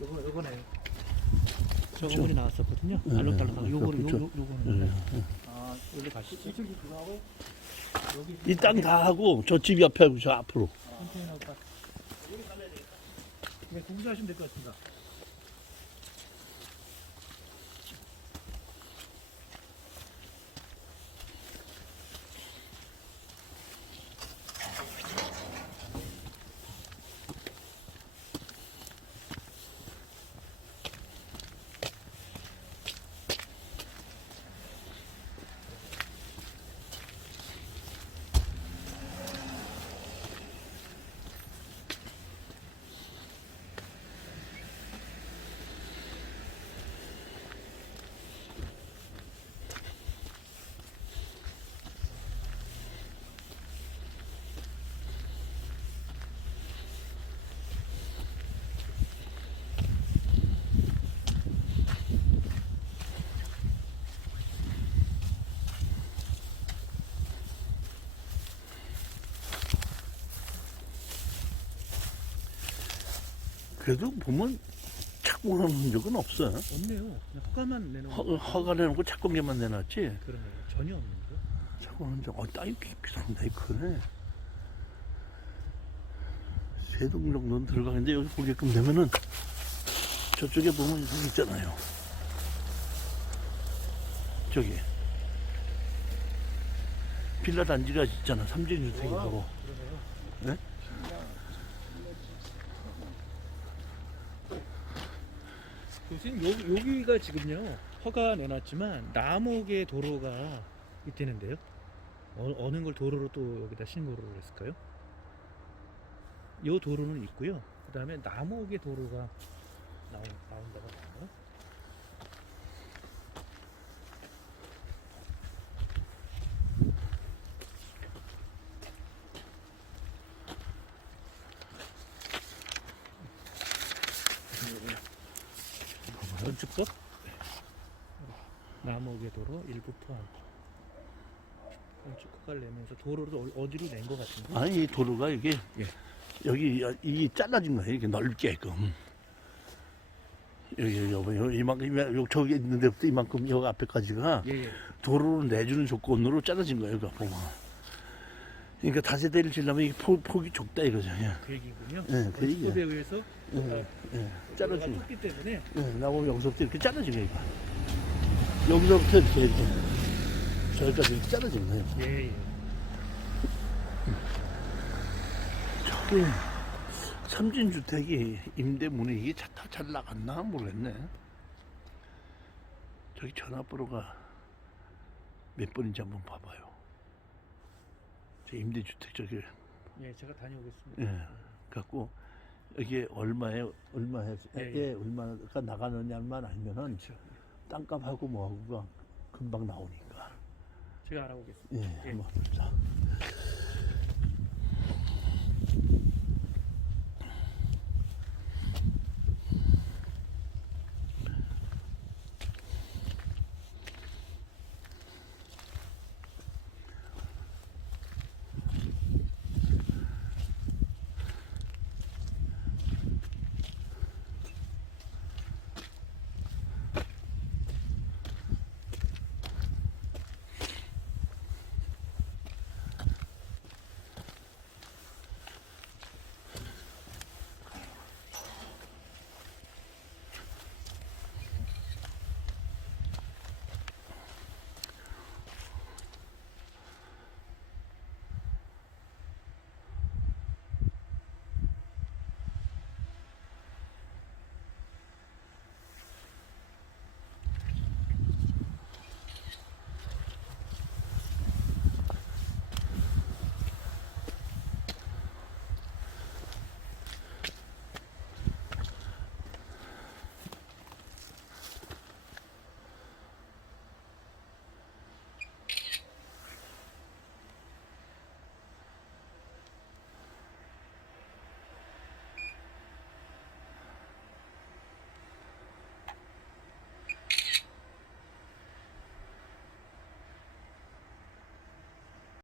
요거 요거네. 저 어머니 나왔었거든요. 네, 알록달록하고 네, 요거는 그렇죠. 요, 요, 요거는. 네. 아 원래 가시 이쪽이 그거 하고 여기 이 땅 다 하고 저 집 옆에 하고 저 앞으로. 컨테이너 딱. 여기 가면 되겠다. 네, 공부하시면 될 것 같습니다. 그래도 보면 착공하는 적은 없어. 없네요. 그냥 허가만 내놓은 허, 거. 허가 내놓고 착공계만 내놨지. 그러네요. 전혀 없는데. 착공하는 적, 어, 땅이 깊이 상당히 크네. 세동 정도는 들어가는데 여기 보게끔 되면은 저쪽에 보면 여기 있잖아요. 저기. 빌라 단지가 있잖아. 삼진주택이라고. 그러네 교수님 요, 여기가 지금요 허가 내놨지만 남옥의 도로가 있다는데요. 어, 어느 걸 도로로 또 여기다 신고를 했을까요? 요 도로는 있고요. 그 다음에 남옥의 도로가 나온다고 하네요. 건축법 남옥의 도로 일부 포함 건축 허가를 내면서 도로를 어- 어디로 낸 것 같은데 아니, 이 도로가 이게, 예. 여기, 이 잘라진 거예요. 이게 넓게끔. 여기, 여기, 여기 이만큼, 이만- 여기 저기 있는 데부터 이만큼, 여기 앞에까지가 예 예 도로를 내주는 조건으로 잘라진 거예요, 그 보면. 그러니까 다세대를 지려면 이게 폭, 폭이 좁다 이거죠. 예. 그 얘기군요 예, 그 얘기야. 건축법에 의해서 예, 예. 자르가 잘라진 거. 좁기 때문에 예, 나보면 여기서부터 이렇게 거예요, 이거. 여기서부터 이렇게, 이렇게. 저기까지 이렇게 잘라진 거예요. 예 예 저기, 삼진주택이 임대문이 이게 다 잘 나갔나 모르겠네. 저기 전화번호가 몇 번인지 한번 봐봐요. 저 임대주택 저기 예 제가 다녀오겠습니다 예. 갖고 이게 얼마에 얼마에 예, 예, 얼마가 나가느냐만 알면은 그렇죠 땅값하고 뭐하고가 금방 나오니까. 제가 알아보겠습니다 예. 예. 한번 자.